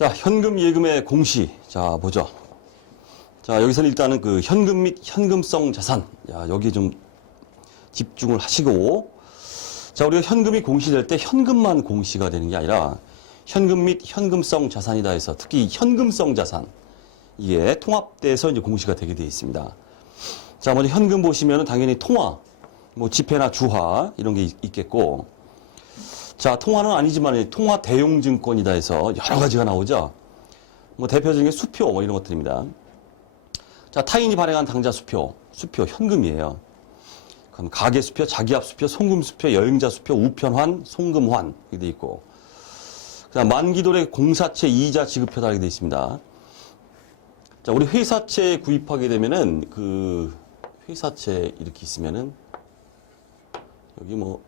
자, 현금 예금의 공시. 자, 보죠. 자, 여기서는 일단은 그 현금 및 현금성 자산. 야, 여기에 좀 집중을 하시고. 자, 우리가 현금이 공시될 때 현금만 공시가 되는 게 아니라 현금 및 현금성 자산이다 해서 특히 현금성 자산. 이게 통합돼서 이제 공시가 되게 되어 있습니다. 자, 먼저 현금 보시면은 당연히 통화, 뭐 지폐나 주화 이런 게 있겠고. 자, 통화는 아니지만 통화 대용증권이다 해서 여러 가지가 나오죠. 뭐 대표적인 게 수표 뭐 이런 것들입니다. 자, 타인이 발행한 당좌 수표 현금이에요. 그럼 가계 수표, 자기압 수표, 송금 수표, 여행자 수표, 우편환, 송금환 이렇게 돼 있고. 그다음 만기도래 공사채 이자 지급표다 이렇게 돼 있습니다. 자, 우리 회사채 구입하게 되면은 그 회사채 이렇게 있으면은 여기 뭐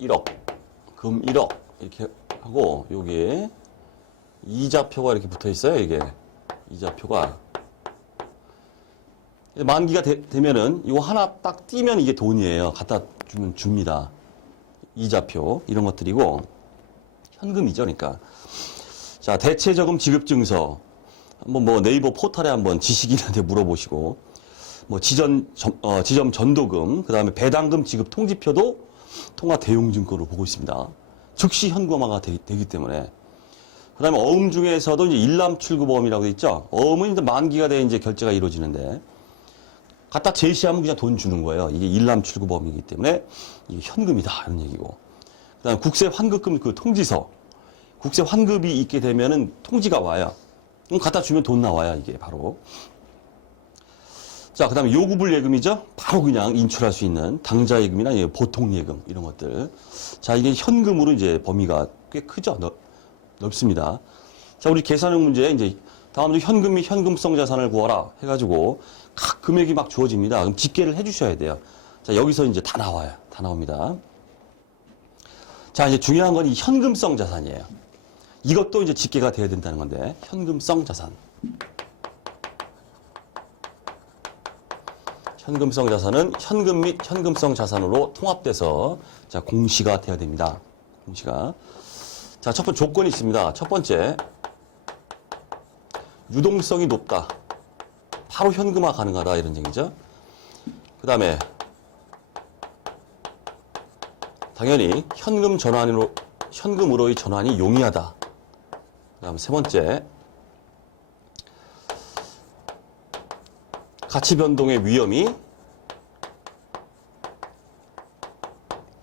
1억, 금 1억 이렇게 하고 여기에 이자표가 이렇게 붙어 있어요. 이게 이자표가 만기가 되면은 이거 하나 딱 띄면 이게 돈이에요. 갖다 주면 줍니다. 이자표 이런 것들이고 현금이죠. 그러니까 자, 대체저금 지급증서 한번 뭐 네이버 포털에 한번 지식인한테 물어보시고 뭐 지점 전도금 그다음에 배당금 지급 통지표도 통화 대용증권으로 보고 있습니다. 즉시 현금화가 되기 때문에. 그 다음에 어음 중에서도 이제 일람출구보험이라고 돼 있죠. 어음은 이제 만기가 돼 이제 결제가 이루어지는데, 갖다 제시하면 그냥 돈 주는 거예요. 이게 일람출구보험이기 때문에 이게 현금이다. 이런 얘기고. 그 다음에 국세환급금 그 통지서. 국세환급이 있게 되면은 통지가 와요. 그럼 갖다 주면 돈 나와요. 이게 바로. 자, 그 다음에 요구불 예금이죠. 바로 그냥 인출할 수 있는 당좌 예금이나 보통 예금 이런 것들. 자, 이게 현금으로 이제 범위가 꽤 크죠. 넓습니다. 자, 우리 계산형 문제 이제 다음으로 현금 및 현금성 자산을 구하라 해가지고 각 금액이 막 주어집니다. 그럼 집계를 해주셔야 돼요. 자, 여기서 이제 다 나와요. 다 나옵니다. 자, 이제 중요한 건 이 현금성 자산이에요. 이것도 이제 집계가 돼야 된다는 건데 현금성 자산. 현금성 자산은 현금 및 현금성 자산으로 통합돼서 자, 공시가 돼야 됩니다. 공시가. 자, 첫 번째 조건이 있습니다. 첫 번째, 유동성이 높다. 바로 현금화 가능하다. 이런 얘기죠. 그 다음에, 당연히 현금으로의 전환이 용이하다. 그 다음 세 번째, 가치 변동의 위험이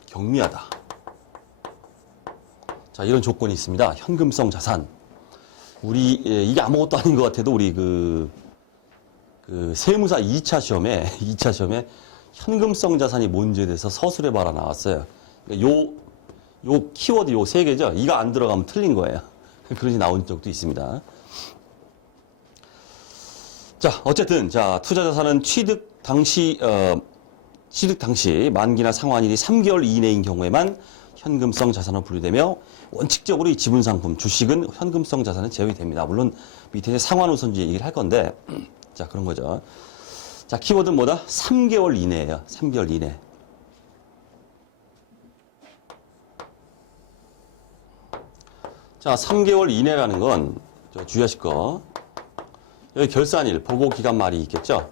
경미하다. 자, 이런 조건이 있습니다. 현금성 자산. 이게 아무것도 아닌 것 같아도 우리 그 세무사 2차 시험에 현금성 자산이 뭔지에 대해서 서술해봐라 나왔어요. 요 키워드 요 세 개죠. 이거 안 들어가면 틀린 거예요. 그런지 나온 적도 있습니다. 자, 어쨌든, 자, 투자 자산은 취득 당시 만기나 상환일이 3개월 이내인 경우에만 현금성 자산으로 분류되며 원칙적으로 이 지분 상품, 주식은 현금성 자산은 제외이 됩니다. 물론 밑에 상환 우선주의 얘기를 할 건데, 자, 그런 거죠. 자, 키워드는 뭐다? 3개월 이내예요. 3개월 이내. 자, 3개월 이내라는 건 주의하실 거. 여기 결산일, 보고기간 말이 있겠죠?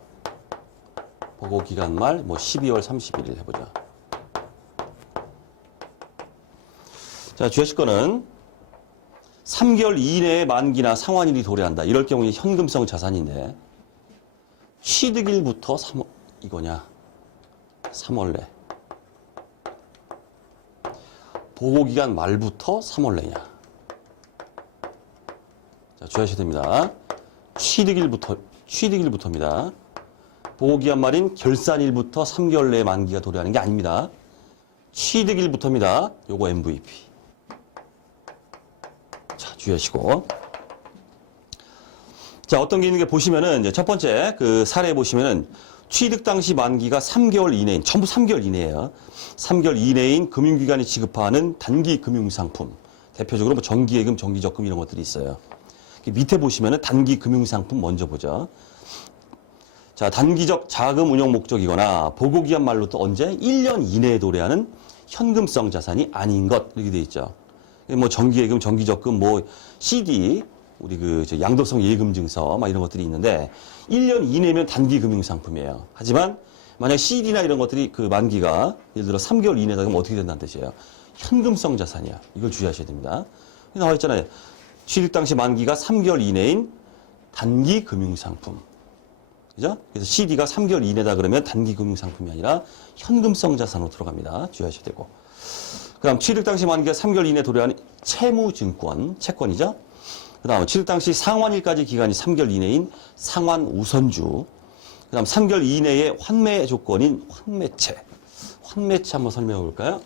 보고기간 말, 뭐 12월 31일 해보자. 자, 주의하실 거는 3개월 이내에 만기나 상환일이 도래한다. 이럴 경우에 현금성 자산인데, 취득일부터 3월 내. 보고기간 말부터 3월 내냐. 자, 주의하셔야 됩니다. 취득일부터입니다. 보고기한 말인 결산일부터 3개월 내에 만기가 도래하는 게 아닙니다. 취득일부터입니다. 요거 MVP. 자, 주의하시고. 자, 어떤 게 있는 게 보시면은, 이제 첫 번째, 그 사례 보시면은, 취득 당시 만기가 3개월 이내인, 전부 3개월 이내예요. 3개월 이내인 금융기관이 지급하는 단기 금융상품. 대표적으로 뭐 정기예금, 정기적금 이런 것들이 있어요. 밑에 보시면은 단기 금융상품 먼저 보죠. 자, 단기적 자금 운용 목적이거나 보고기한 말로 또 언제? 1년 이내에 도래하는 현금성 자산이 아닌 것 이렇게 돼 있죠. 뭐 정기예금, 정기적금, 뭐 CD, 우리 저 양도성 예금 증서 막 이런 것들이 있는데 1년 이내면 단기 금융 상품이에요. 하지만 만약 CD나 이런 것들이 그 만기가 예를 들어 3개월 이내다 그러면 어떻게 된다는 뜻이에요? 현금성 자산이야. 이걸 주의하셔야 됩니다. 나와 있잖아요. 취득 당시 만기가 3개월 이내인 단기 금융 상품. 그죠? 그래서 CD가 3개월 이내다 그러면 단기 금융 상품이 아니라 현금성 자산으로 들어갑니다. 주의하셔야 되고. 그다음 취득 당시 만기가 3개월 이내 도래하는 채무증권, 채권이죠. 그다음 취득 당시 상환일까지 기간이 3개월 이내인 상환 우선주. 그다음 3개월 이내의 환매 조건인 환매채. 환매채 한번 설명해 볼까요?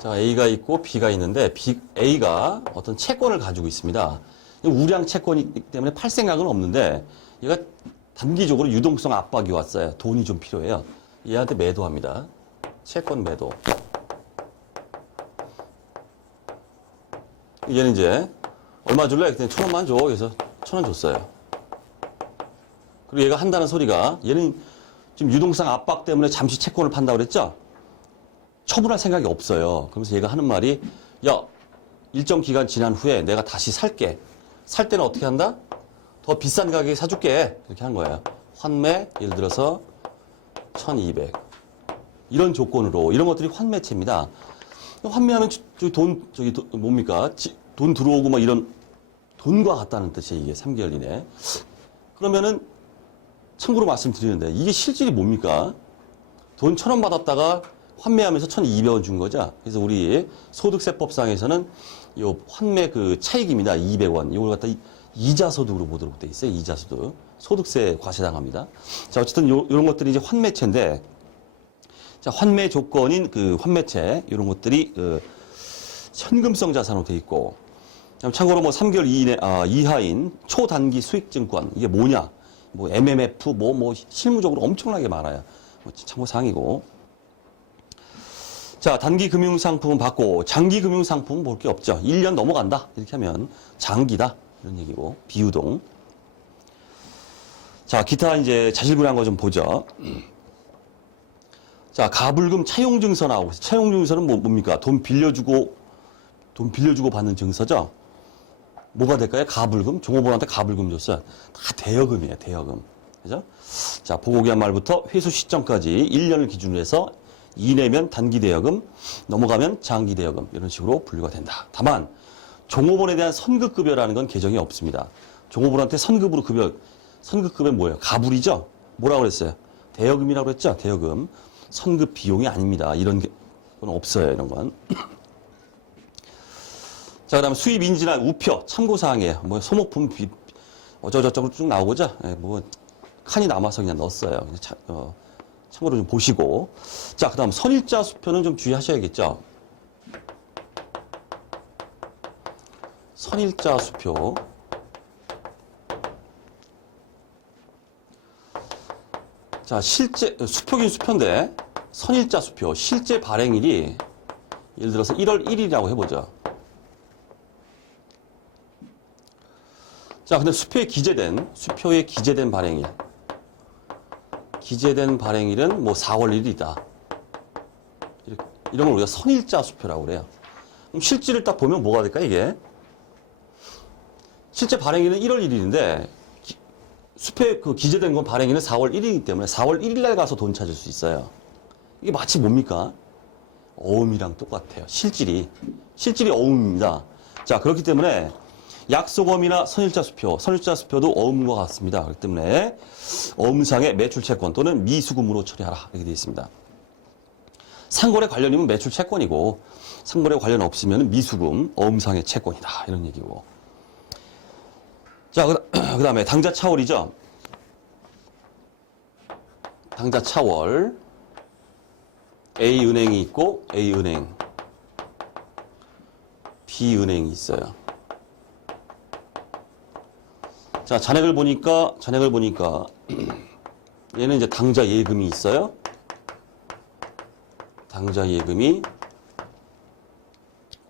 자, A가 있고 B가 있는데 A가 어떤 채권을 가지고 있습니다. 우량 채권이기 때문에 팔 생각은 없는데 얘가 단기적으로 유동성 압박이 왔어요. 돈이 좀 필요해요. 얘한테 매도합니다. 채권 매도. 얘는 이제 얼마 줄래? 그랬더니 1,000원만 줘. 그래서 1,000원 줬어요. 그리고 얘가 한다는 소리가 얘는 지금 유동성 압박 때문에 잠시 채권을 판다고 그랬죠? 처분할 생각이 없어요. 그러면서 얘가 하는 말이 야, 일정 기간 지난 후에 내가 다시 살게. 살 때는 어떻게 한다? 더 비싼 가격에 사줄게. 이렇게 한 거예요. 환매, 예를 들어서 1,200. 이런 조건으로, 이런 것들이 환매채입니다. 환매하면 뭡니까? 돈 들어오고 막 이런 돈과 같다는 뜻이에요. 이게 3개월 이내. 그러면은 참고로 말씀드리는데 이게 실질이 뭡니까? 돈 1,000원 받았다가 환매하면서 1,200원 준 거죠. 그래서 우리 소득세법상에서는 요 환매 그 차익입니다. 200원. 이걸 갖다 이자 소득으로 보도록 돼 있어요. 이자 소득. 소득세 과세당합니다. 자, 어쨌든 요런 것들이 이제 환매채인데, 자, 환매 조건인 그 환매채, 이런 것들이 현금성 자산으로 돼 있고, 참고로 뭐 3개월 이하인 초단기 수익증권, 이게 뭐냐? 뭐 MMF, 뭐 실무적으로 엄청나게 많아요. 뭐 참고 사항이고. 자, 단기 금융상품은 받고 장기 금융상품은 볼 게 없죠. 1년 넘어간다. 이렇게 하면 장기다. 이런 얘기고. 비유동. 자, 기타 이제 자질구레한 거 좀 보죠. 자, 가불금 차용증서 나오고 있어요. 차용증서는 뭡니까? 돈 빌려주고 받는 증서죠. 뭐가 될까요? 가불금. 종업원한테 가불금 줬어요. 다 대여금이에요. 대여금. 그죠? 자, 보고기한 말부터 회수 시점까지 1년을 기준으로 해서 이내면 단기 대여금, 넘어가면 장기 대여금 이런 식으로 분류가 된다. 다만 종업원에 대한 선급급여라는 건 개정이 없습니다. 종업원한테 선급급여 뭐예요? 가불이죠? 뭐라고 그랬어요? 대여금이라고 그랬죠? 대여금. 선급 비용이 아닙니다. 이런 건 없어요. 이런 건. 자, 그다음 수입 인지나 우표 참고사항이에요. 뭐 소모품 어쩌고저쩌고 쭉 나오고죠. 뭐 칸이 남아서 그냥 넣었어요. 그냥 참고로 좀 보시고. 자, 그 다음 선일자 수표는 좀 주의하셔야겠죠. 선일자 수표. 자, 실제, 수표긴 수표인데, 선일자 수표. 실제 발행일이 예를 들어서 1월 1일이라고 해보죠. 자, 근데 수표에 기재된 발행일. 기재된 발행일은 뭐 4월 1일이다. 이런 걸 우리가 선일자 수표라고 그래요. 그럼 실질을 딱 보면 뭐가 될까, 이게? 실제 발행일은 1월 1일인데, 수표에 그 기재된 건 발행일은 4월 1일이기 때문에 4월 1일 날 가서 돈 찾을 수 있어요. 이게 마치 뭡니까? 어음이랑 똑같아요. 실질이 어음입니다. 자, 그렇기 때문에 약속어음이나 선일자 수표도 어음과 같습니다. 그렇기 때문에 어음상의 매출채권 또는 미수금으로 처리하라 이렇게 되어 있습니다. 상거래 관련이면 매출채권이고 상거래 관련 없으면 미수금, 어음상의 채권이다 이런 얘기고. 자, 그 다음에 당좌차월이죠. 당좌차월 A은행이 있고 A은행, B은행이 있어요. 자, 잔액을 보니까 얘는 이제 당좌 예금이 있어요. 당좌 예금이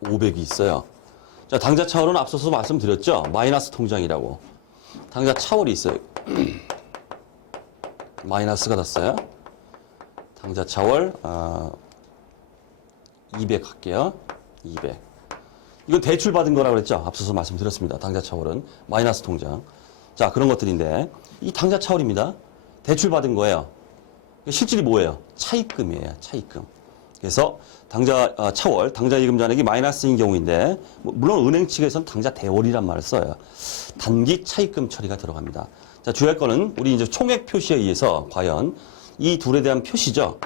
500이 있어요. 자, 당좌 차월은 앞서서 말씀드렸죠. 마이너스 통장이라고. 당좌 차월이 있어요. 마이너스가 났어요. 당좌 차월 200 할게요. 200. 이건 대출 받은 거라고 그랬죠? 앞서서 말씀드렸습니다. 당좌 차월은 마이너스 통장. 자, 그런 것들인데 이 당좌 차월입니다. 대출 받은 거예요. 실질이 뭐예요? 차입금이에요. 차입금. 그래서 당좌 차월, 당좌 예금 잔액이 마이너스인 경우인데 물론 은행 측에서는 당좌 대월이란 말을 써요. 단기 차입금 처리가 들어갑니다. 자, 주의할 거는 우리 이제 총액 표시에 의해서 과연 이 둘에 대한 표시죠.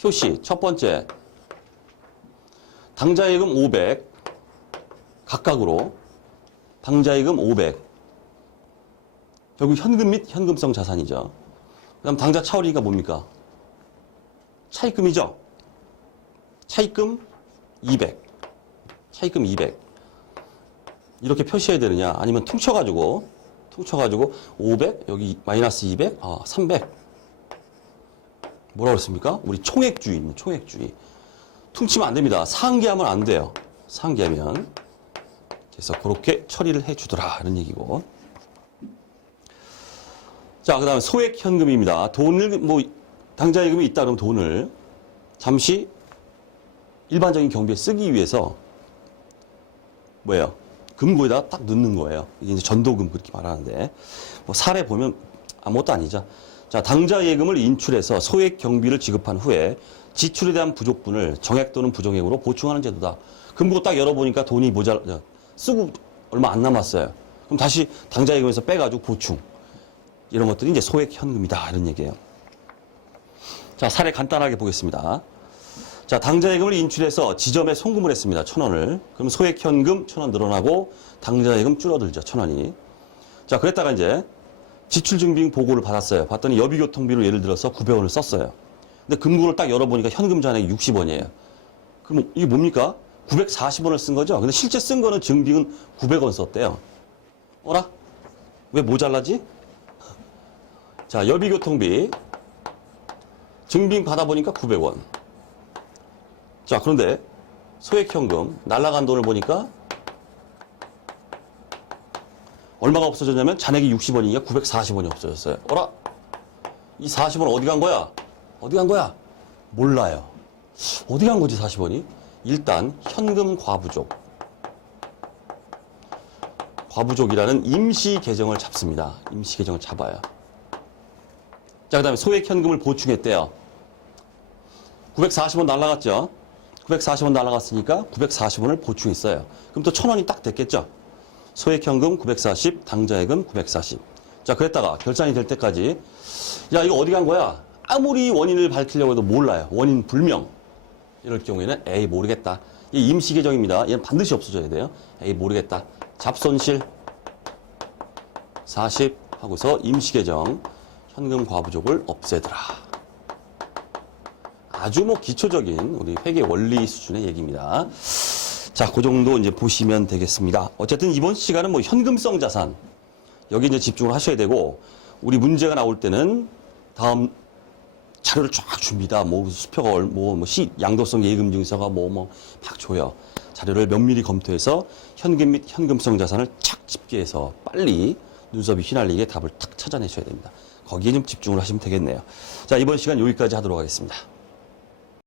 표시 첫 번째 당좌 예금 500 각각으로 당좌 예금 500 결국 현금 및 현금성 자산이죠. 그다음 당좌 차월이니까 뭡니까? 차입금이죠. 차입금 200. 차입금 200. 이렇게 표시해야 되느냐? 아니면 퉁쳐가지고 500 여기 마이너스 200 300. 뭐라고 그랬습니까? 우리 총액주의입니다. 총액주의. 퉁치면 안 됩니다. 상기하면 안 돼요. 상기하면. 그래서 그렇게 처리를 해주더라 이런 얘기고. 자, 그다음에 소액 현금입니다. 돈을 당좌 예금이 있다 그러면 돈을 잠시 일반적인 경비에 쓰기 위해서 뭐예요? 금고에다가 딱 넣는 거예요. 이게 이제 전도금 그렇게 말하는데 사례 보면 아무것도 아니죠. 자, 당좌 예금을 인출해서 소액 경비를 지급한 후에 지출에 대한 부족분을 정액 또는 부정액으로 보충하는 제도다. 금고 딱 열어보니까 돈이 쓰고 얼마 안 남았어요. 그럼 다시 당좌 예금에서 빼가지고 보충. 이런 것들이 이제 소액 현금이다. 이런 얘기예요. 자, 사례 간단하게 보겠습니다. 자, 당좌 예금을 인출해서 지점에 송금을 했습니다. 1,000원을. 그럼 소액 현금 1,000원 늘어나고 당좌 예금 줄어들죠. 1,000원이. 자, 그랬다가 이제 지출 증빙 보고를 받았어요. 봤더니 여비교통비로 예를 들어서 900원을 썼어요. 근데 금고를 딱 열어보니까 현금 잔액이 60원이에요. 그럼 이게 뭡니까? 940원을 쓴 거죠? 근데 실제 쓴 거는 증빙은 900원 썼대요. 어라? 왜 모자라지? 자, 여비교통비. 증빙 받아보니까 900원. 자, 그런데 소액현금, 날라간 돈을 보니까 얼마가 없어졌냐면 잔액이 60원이니까 940원이 없어졌어요. 어라? 이 40원 어디 간 거야? 어디 간 거야? 몰라요. 어디 간 거지 40원이? 일단 현금 과부족. 과부족이라는 임시 계정을 잡습니다. 임시 계정을 잡아요. 자, 그 다음에 소액 현금을 보충했대요. 940원 날라갔죠? 940원 날라갔으니까 940원을 보충했어요. 그럼 또 1,000원이 딱 됐겠죠? 소액 현금 940, 당좌 예금 940. 자, 그랬다가 결산이 될 때까지 야, 이거 어디 간 거야? 아무리 원인을 밝히려고 해도 몰라요. 원인 불명. 이럴 경우에는 에이, 모르겠다. 이 임시 계정입니다. 얘는 반드시 없어져야 돼요. 에이, 모르겠다. 잡손실 40 하고서 임시 계정 현금 과부족을 없애더라. 아주 기초적인 우리 회계 원리 수준의 얘기입니다. 자, 그 정도 이제 보시면 되겠습니다. 어쨌든 이번 시간은 현금성 자산 여기 이제 집중을 하셔야 되고 우리 문제가 나올 때는 다음 자료를 쫙 줍니다. 수표걸, 양도성 예금 증서가 막 줘요. 자료를 면밀히 검토해서 현금 및 현금성 자산을 착 집계해서 빨리 눈썹이 휘날리게 답을 탁 찾아내셔야 됩니다. 거기에 좀 집중을 하시면 되겠네요. 자, 이번 시간 여기까지 하도록 하겠습니다.